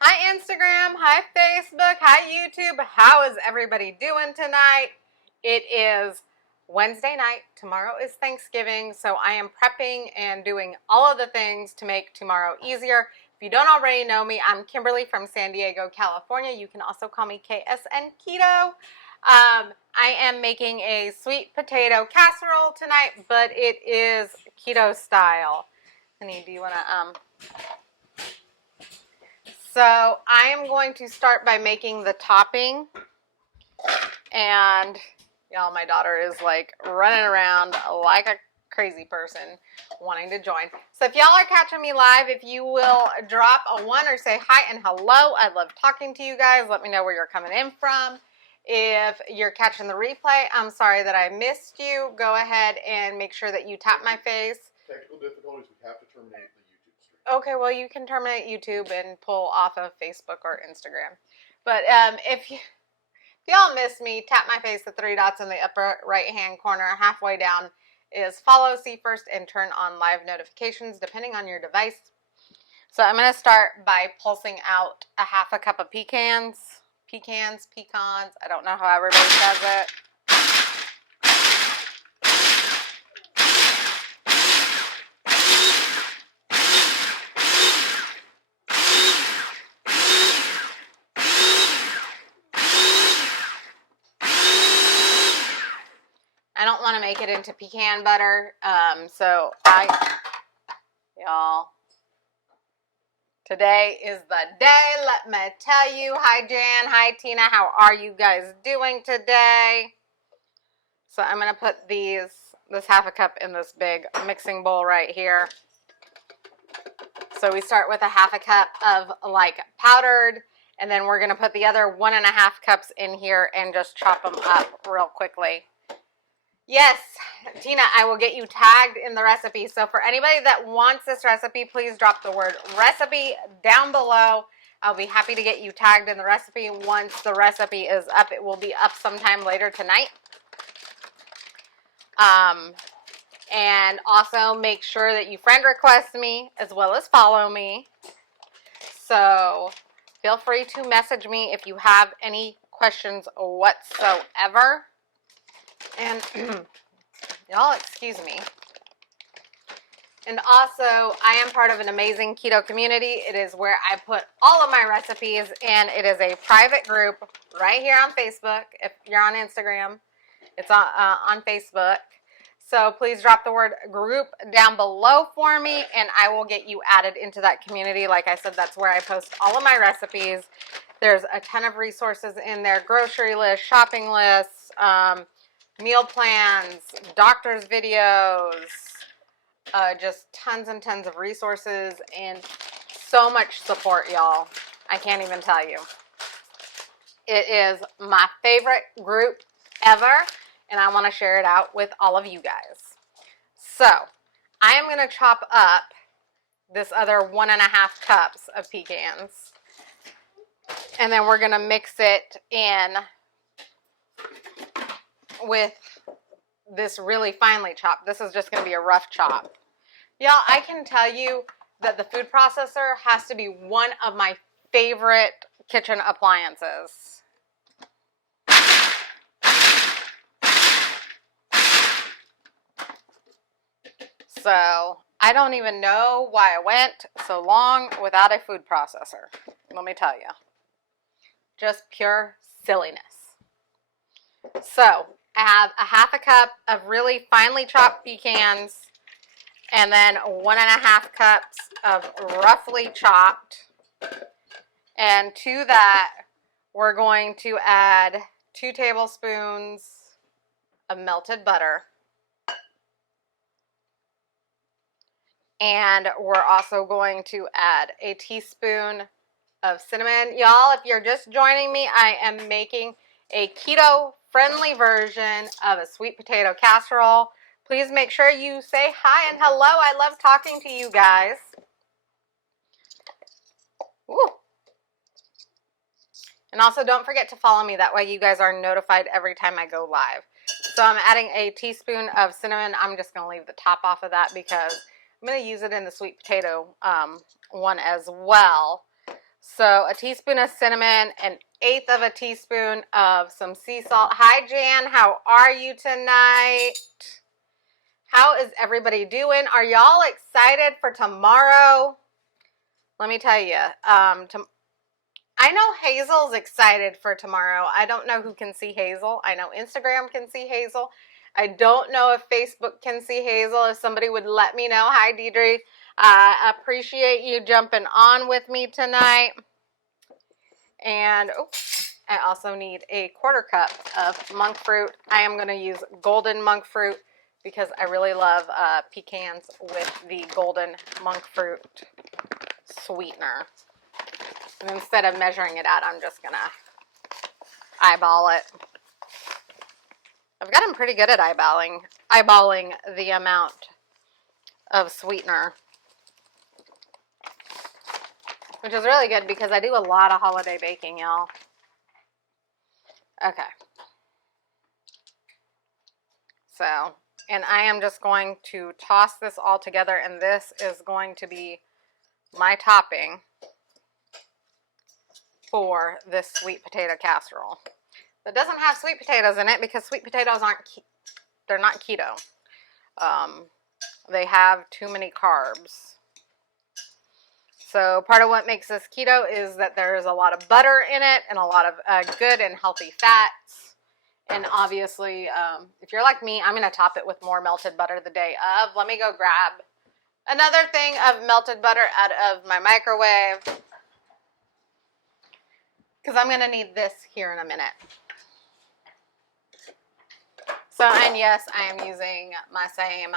Hi Instagram, hi Facebook, hi YouTube. How is everybody doing tonight? It is Wednesday night. Tomorrow is Thanksgiving, so I am prepping and doing all of the things to make tomorrow easier. If you don't already know me, I'm Kimberly from San Diego, California. You can also call me KSN Keto. I am making a sweet potato casserole tonight, but it is keto style. Honey, do you want to So I am going to start by making the topping, and y'all, my daughter is like running around like a crazy person wanting to join. So if y'all are catching me live, if you will drop a 1 or say hi and hello. I love talking to you guys. Let me know where you're coming in from. If you're catching the replay, I'm sorry that I missed you. Go ahead and make sure that you tap my face. Technical difficulties, we have to terminate the YouTube stream. Okay, well, you can terminate YouTube and pull off of Facebook or Instagram. But if y'all miss me, tap my face, the 3 dots in the upper right-hand corner. Halfway down is follow, see first, and turn on live notifications, depending on your device. So I'm going to start by pulsing out a half a cup of pecans. Pecans, pecans, I don't know how everybody says it. I don't want to make it into pecan butter, so y'all, today is the day, let me tell you. Hi, Jan. Hi, Tina. How are you guys doing today? So I'm going to put this half a cup in this big mixing bowl right here. So we start with a half a cup of like powdered, and then we're going to put the other 1.5 cups in here and just chop them up real quickly. Yes, Tina, I will get you tagged in the recipe. So for anybody that wants this recipe, please drop the word recipe down below. I'll be happy to get you tagged in the recipe. Once the recipe is up, it will be up sometime later tonight. And also make sure that you friend request me as well as follow me. So feel free to message me if you have any questions whatsoever. And y'all excuse me. And also, I am part of an amazing keto community. It is where I put all of my recipes, and it is a private group right here on Facebook. If you're on Instagram, it's on Facebook. So please drop the word group down below for me, and I will get you added into that community. Like I said, that's where I post all of my recipes. There's a ton of resources in there: grocery lists, shopping lists, meal plans, doctor's videos, just tons and tons of resources and so much support, y'all. I can't even tell you. It is my favorite group ever, and I want to share it out with all of you guys. So I am going to chop up this other 1.5 cups of pecans, and then we're going to mix it in with this really finely chopped. This is just going to be a rough chop. Y'all, I can tell you that the food processor has to be one of my favorite kitchen appliances. So I don't even know why I went so long without a food processor. Let me tell you. Just pure silliness. So I have a half a cup of really finely chopped pecans, and then 1.5 cups of roughly chopped. And to that, we're going to add 2 tablespoons of melted butter. And we're also going to add a teaspoon of cinnamon. Y'all, if you're just joining me, I am making a keto-friendly version of a sweet potato casserole. Please make sure you say hi and hello. I love talking to you guys. Ooh. And also don't forget to follow me. That way you guys are notified every time I go live. So I'm adding a teaspoon of cinnamon. I'm just going to leave the top off of that because I'm going to use it in the sweet potato one as well. So a teaspoon of cinnamon, an eighth of a teaspoon of some sea salt. Hi, Jan. How are you tonight? How is everybody doing? Are y'all excited for tomorrow? Let me tell you. I know Hazel's excited for tomorrow. I don't know who can see Hazel. I know Instagram can see Hazel. I don't know if Facebook can see Hazel. If somebody would let me know. Hi, Deidre. I appreciate you jumping on with me tonight. And I also need a quarter cup of monk fruit. I am going to use golden monk fruit because I really love pecans with the golden monk fruit sweetener. And instead of measuring it out, I'm just going to eyeball it. I've gotten pretty good at eyeballing the amount of sweetener, which is really good because I do a lot of holiday baking, y'all. Okay. So, and I am just going to toss this all together, and this is going to be my topping for this sweet potato casserole. It doesn't have sweet potatoes in it because sweet potatoes they're not keto. They have too many carbs. So part of what makes this keto is that there's a lot of butter in it and a lot of good and healthy fats. And obviously, if you're like me, I'm going to top it with more melted butter the day of. Let me go grab another thing of melted butter out of my microwave, because I'm going to need this here in a minute. So, and yes, I am using my same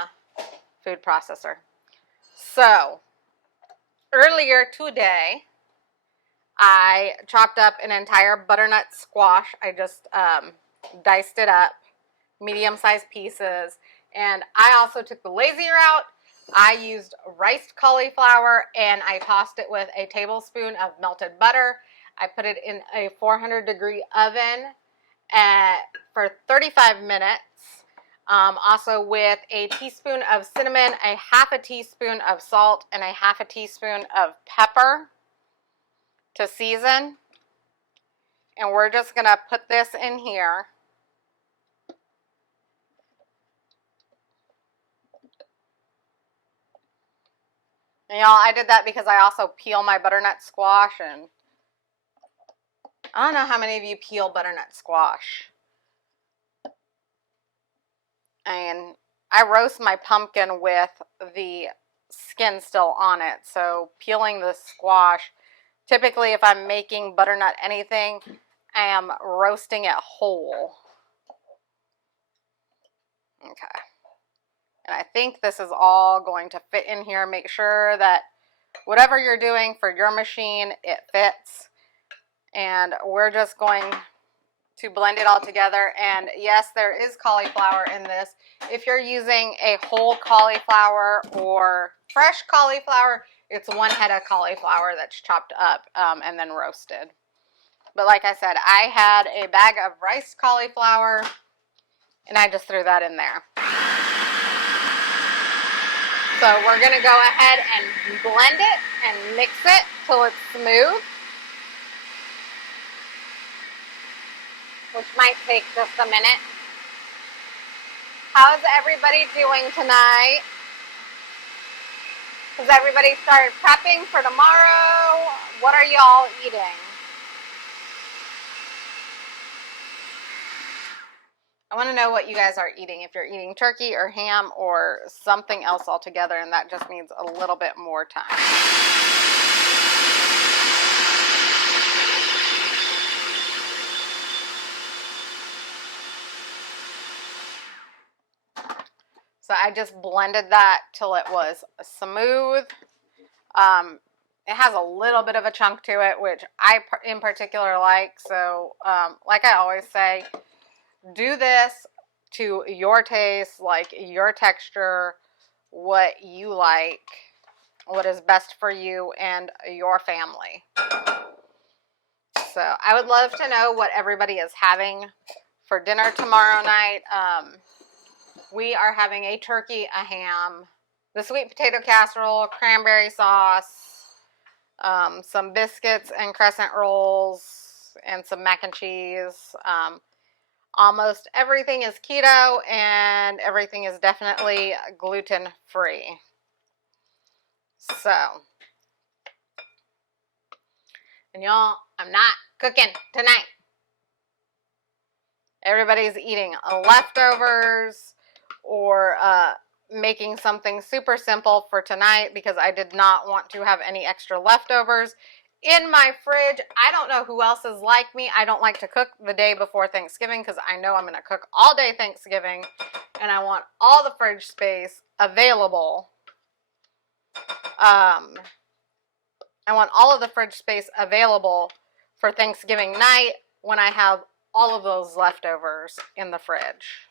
food processor. So, earlier today, I chopped up an entire butternut squash. I just diced it up, medium-sized pieces. And I also took the lazy route. I used riced cauliflower, and I tossed it with a tablespoon of melted butter. I put it in a 400-degree oven for 35 minutes. Also with a teaspoon of cinnamon, a half a teaspoon of salt, and a half a teaspoon of pepper to season. And we're just going to put this in here. And y'all, I did that because I also peel my butternut squash, and I don't know how many of you peel butternut squash. And I roast my pumpkin with the skin still on it. So peeling the squash, typically if I'm making butternut anything, I am roasting it whole. Okay. And I think this is all going to fit in here. Make sure that whatever you're doing for your machine, it fits. And we're just going to blend it all together. And yes, there is cauliflower in this. If you're using a whole cauliflower or fresh cauliflower, it's one head of cauliflower that's chopped up and then roasted. But like I said, I had a bag of riced cauliflower, and I just threw that in there. So we're going to go ahead and blend it and mix it till it's smooth, which might take just a minute. How's everybody doing tonight? Has everybody started prepping for tomorrow? What are y'all eating? I want to know what you guys are eating. If you're eating turkey or ham or something else altogether, and that just needs a little bit more time. So I just blended that till it was smooth. It has a little bit of a chunk to it, which I in particular like. So like I always say, do this to your taste, like your texture, what you like, what is best for you and your family. So I would love to know what everybody is having for dinner tomorrow night. We are having a turkey, a ham, the sweet potato casserole, cranberry sauce, some biscuits and crescent rolls, and some mac and cheese. Almost everything is keto, and everything is definitely gluten free. So, and y'all, I'm not cooking tonight. Everybody's eating leftovers or making something super simple for tonight because I did not want to have any extra leftovers in my fridge. I don't know who else is like me. I don't like to cook the day before Thanksgiving because I know I'm going to cook all day Thanksgiving, and I want all the fridge space available. I want all of the fridge space available for Thanksgiving night when I have all of those leftovers in the fridge,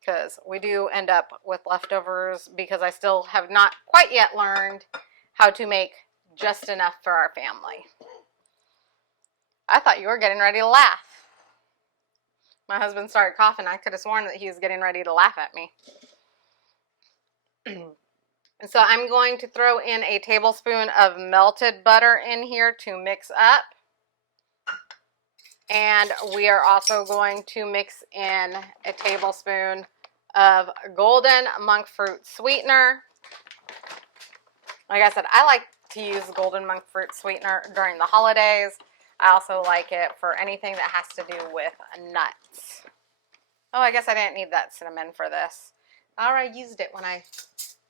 because we do end up with leftovers because I still have not quite yet learned how to make just enough for our family. I thought you were getting ready to laugh. My husband started coughing. I could have sworn that he was getting ready to laugh at me. And so I'm going to throw in a tablespoon of melted butter in here to mix up. And we are also going to mix in a tablespoon of golden monk fruit sweetener. Like I said, I like to use golden monk fruit sweetener during the holidays. I also like it for anything that has to do with nuts. Oh, I guess I didn't need that cinnamon for this. I already used it when I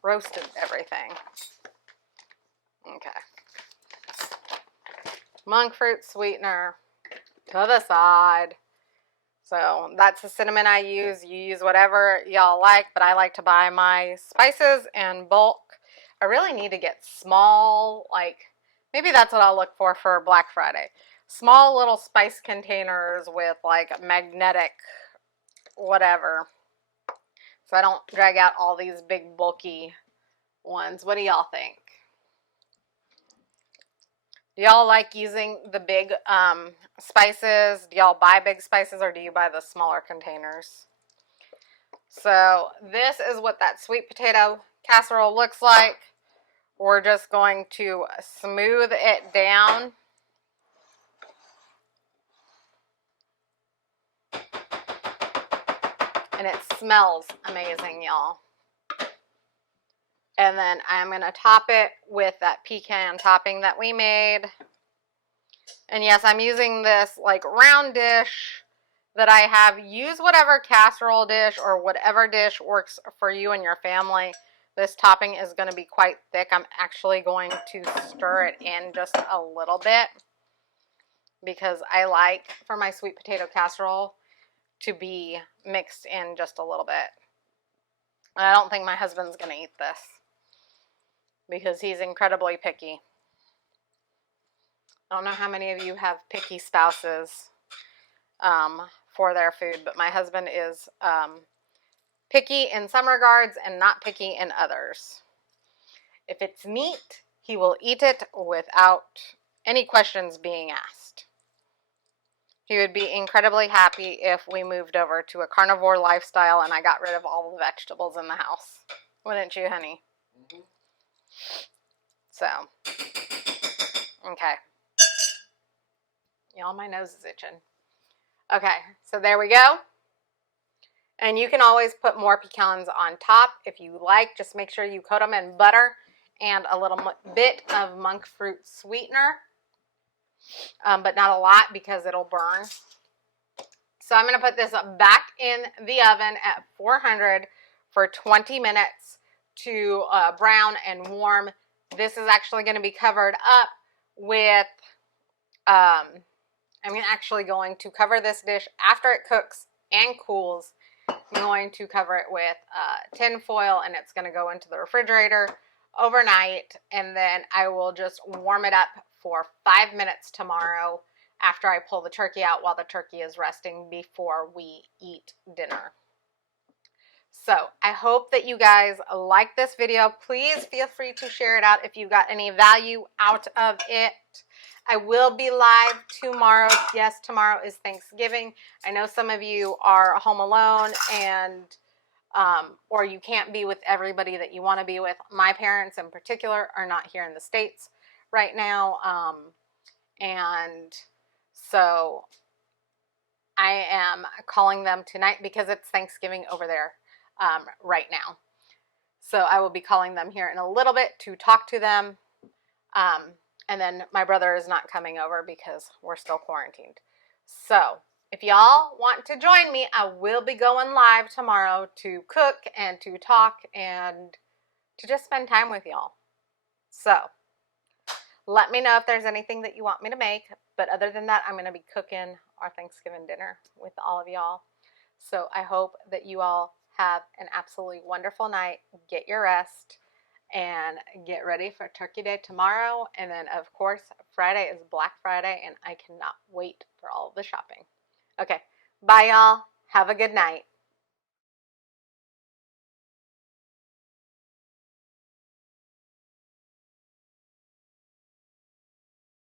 roasted everything. Okay. Monk fruit sweetener to the side. So that's the cinnamon I use. You use whatever y'all like, but I like to buy my spices in bulk. I really need to get small, like, maybe that's what I'll look for Black Friday. Small little spice containers with like magnetic whatever, so I don't drag out all these big bulky ones. What do y'all think? Do y'all like using the big spices? Do y'all buy big spices, or do you buy the smaller containers? So this is what that sweet potato casserole looks like. We're just going to smooth it down. And it smells amazing, y'all. And then I'm going to top it with that pecan topping that we made. And yes, I'm using this like round dish that I have. Use whatever casserole dish or whatever dish works for you and your family. This topping is going to be quite thick. I'm actually going to stir it in just a little bit because I like for my sweet potato casserole to be mixed in just a little bit. And I don't think my husband's going to eat this because he's incredibly picky. I don't know how many of you have picky spouses for their food, but my husband is picky in some regards and not picky in others. If it's meat, he will eat it without any questions being asked. He would be incredibly happy if we moved over to a carnivore lifestyle and I got rid of all the vegetables in the house. Wouldn't you, honey? Mm-hmm. So, okay. Y'all, my nose is itching. Okay, so there we go. And you can always put more pecans on top if you like. Just make sure you coat them in butter and a little bit of monk fruit sweetener. But not a lot because it'll burn. So I'm going to put this back in the oven at 400 for 20 minutes to brown and warm. This is actually going to be covered up with, I'm actually going to cover this dish after it cooks and cools. I'm going to cover it with tin foil, and it's going to go into the refrigerator overnight, and then I will just warm it up for 5 minutes tomorrow after I pull the turkey out while the turkey is resting before we eat dinner. So I hope that you guys like this video. Please feel free to share it out if you got any value out of it. I will be live tomorrow. Yes, tomorrow is Thanksgiving. I know some of you are home alone and or you can't be with everybody that you want to be with. My parents in particular are not here in the States right now. And so I am calling them tonight because it's Thanksgiving over there right now. So I will be calling them here in a little bit to talk to them. And then my brother is not coming over because we're still quarantined. So if y'all want to join me, I will be going live tomorrow to cook and to talk and to just spend time with y'all. So let me know if there's anything that you want me to make. But other than that, I'm going to be cooking our Thanksgiving dinner with all of y'all. So I hope that you all have an absolutely wonderful night. Get your rest and get ready for Turkey Day tomorrow. And then, of course, Friday is Black Friday, and I cannot wait for all of the shopping. Okay, bye, y'all. Have a good night.